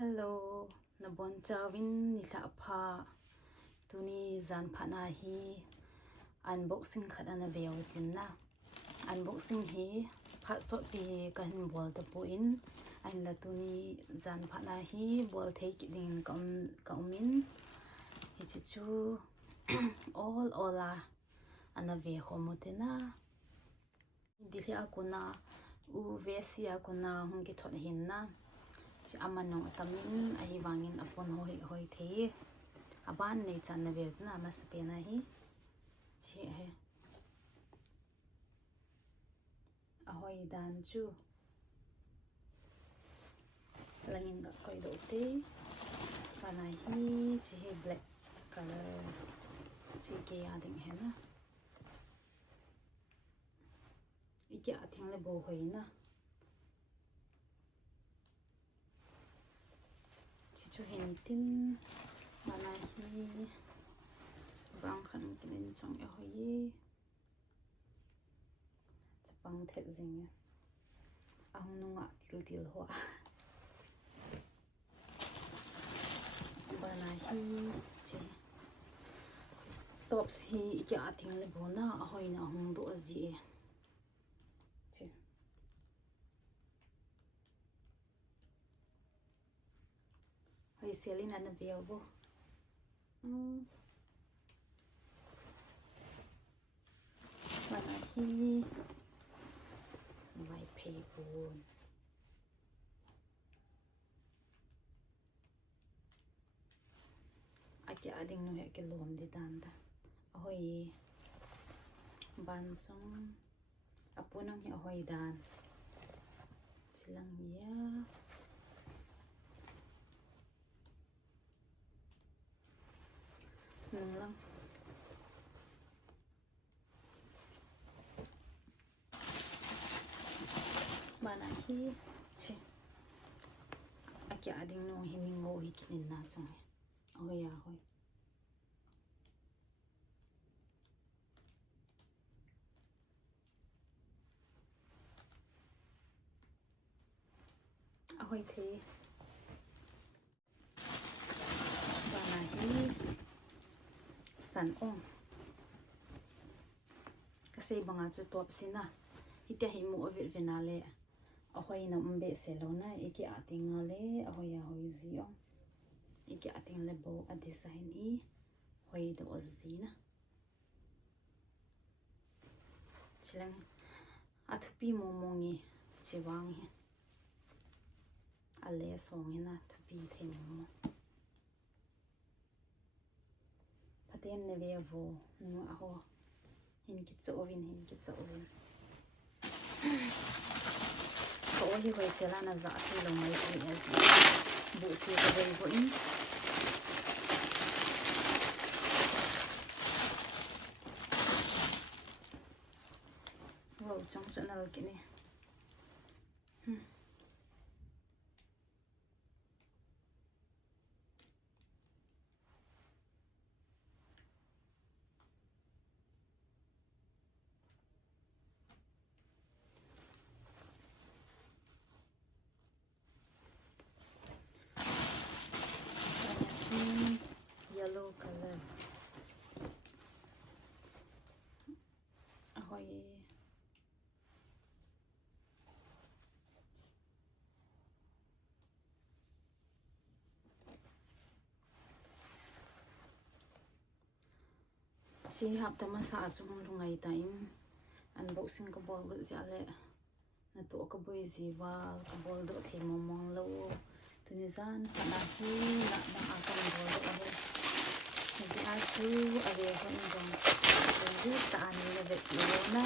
Hello, na bon chawin ni la pha tuni zan phana hi unboxing khada na veotin na unboxing hi pha so pi kan bol ta po in an la tuni zan phana hi bol thei ki din kaumin hi chi chu all ola ana ve khomotena dili akuna u vesi akuna hungi thot hin na chỉ amanong atamin ahi wangin apon hoi the aban nei chan na vel na mas pe na hi chi he ahoi dan chu langin ga koi do te pana hi chi he black color chi ke ya ding he na ikya thing le bo hoi na chu hin tin mana hi bang khan kin chang e hoi chapang the jing ahung nunga til ho bana hi chi tops hi ki ating le bona ahoi na hung do ji chi hoi selina na biabo bana hi vai pay bun aki ading no he ke lom di dan da ahoi ban song apunang hi ahoi dan silang ya lang mana hi chi aki ading no hi mingo hi kin na song ahoi ahoi ahoi the bana hi san ong kasi banga chu top sina ite hi mu ovil venale ahoi na umbe selona iki atinga le ahoi ahoi zio iki ating le bo a design hi hoi do zina chilang athupi momongi chiwang hi ale song hina thupi them mo patem ne levo nu aho hin kitso ovin ko hi hoi selana za thi lo mai ti as bu si ko dei bo in wow chong channel kini yellow color ahoi chi hap ta ma sa chung lungai ta in unboxing ko bol go zale na to ko boi ziwal ko bol do the momong lo tunizan pana hi na akon bol do ho ni a chu ave ho in jong ni ta ani le vet lo na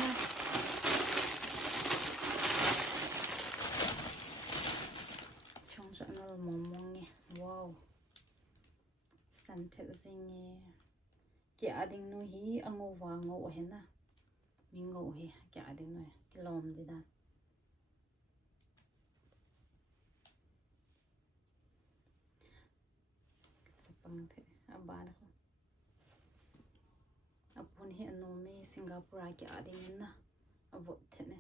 chong sa na momong ni wow san the zingi ki ading no hi ango wa ngo he na mi ngo he ki ading no lom di da sapang the aban ko apun hi Numei Singapore ki ading na abot the ne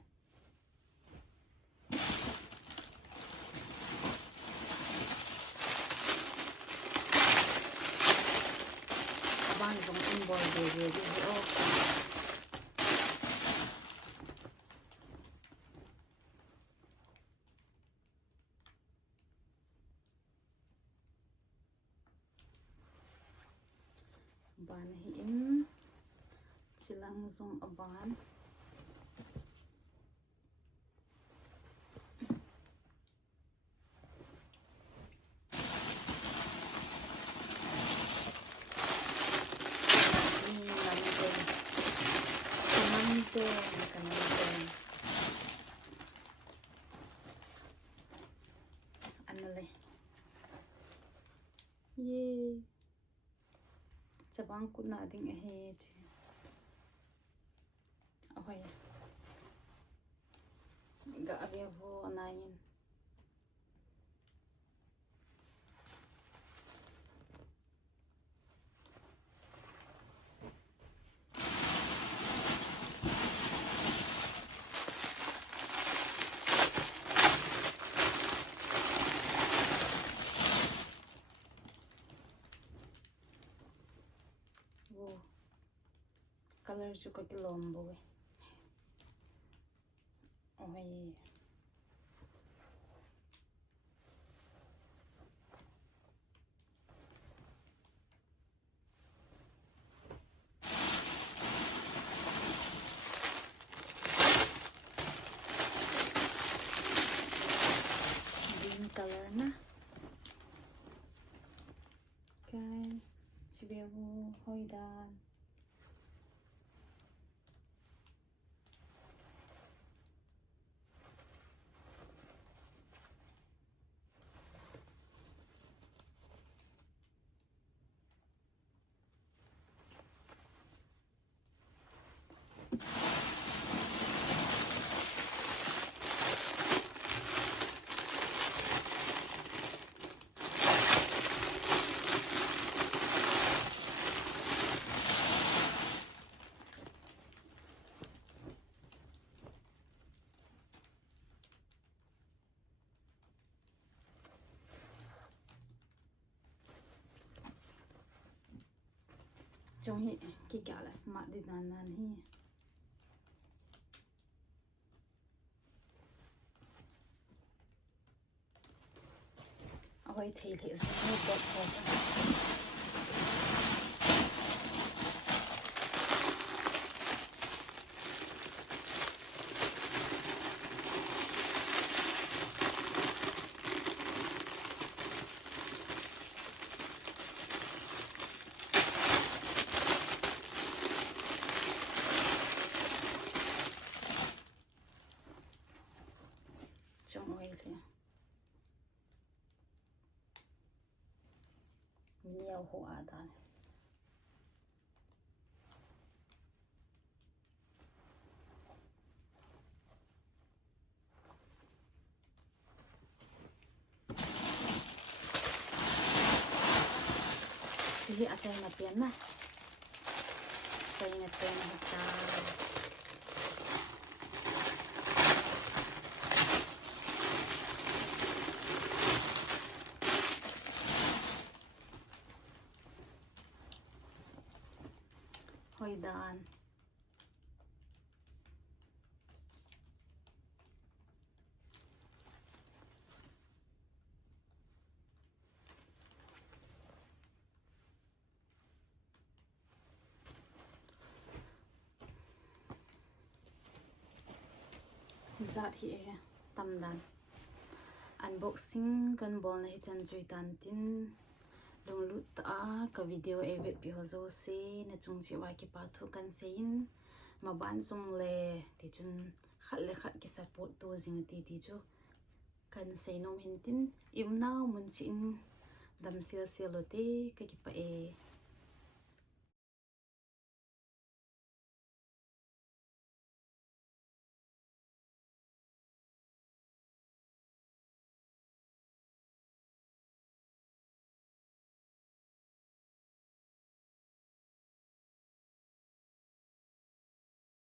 về đi ô ban hiểm chilang zong aban anale ye chabang kuna ding ahead ahoy ga abia vo nain wo color chu ka kilombo we ahoy green color na guys chibevo hoidan trong hi ki kya la smart di nan nan hi ahoy thei thei zai bot bot trong oil hi miao ho adan sihi achai na pian na sai na pian hata hoidan zat hi e tamdan unboxing kan bol na hi chan chui tan tin dong lu ta ka video evet bi hozo se na chung chi wa ki pa thu kan se in ma ban song le ti chun khat le khat ki support to jing ti ti chu kan se nom hin tin im naw mun chin dam sil sil lo te ka ki pa e